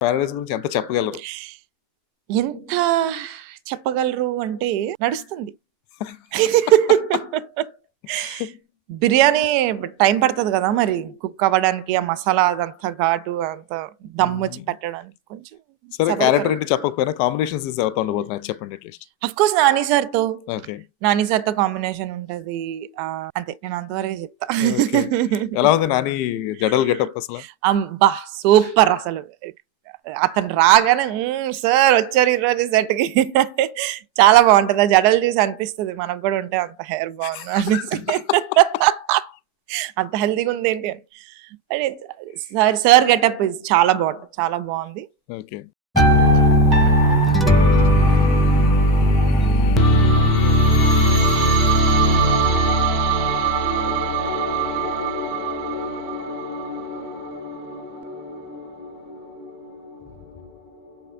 Paradise గురించి ఎంత చెప్పగలరు? ఎంత చెప్పగలరు అంటే నడుస్తుంది. బిర్యానీ టైం పడతది గదా! మరి కుక్ అవ్వడానికి, ఆ మసాలా అదంతా ఘాటు అంతా దమ్మొచ్చి పెట్టడానికి కొంచెం సరే సబర్ క్యారెక్టర్ కరో. ఏంటి చెప్పకపోయినా కాంబినేషన్ సీన్స్ ఎవరితో ఉండబోతున్నాయి చెప్పండి అట్‌లీస్ట్. అఫ్‌కోర్స్ 'నాని సార్‌తో.' ఓకే. 'నాని సార్‌తో' కాంబినేషన్ ఉంటది. అంతే నేను అంతవరకే చెప్తా. ఓకే. ఎలా ఉంది 'నాని' జడల్ గెటప్ అసల? అబ్బా! సూపర్ అసలు. అతను రాగానే సార్ వచ్చారు ఈరోజు సెట్‌కి చాలా బావుంటది. ఆ జడలు చూసి అనిపిస్తది మనకు గూడా ఉంటే అంత హెయిర్ బావుండు అనేసి. అంత హెల్తీగా ఉందేంటి అని. సార్ సార్ గెటప్ చాలా బావుంటది. చాలా బావుంది. ఓకే.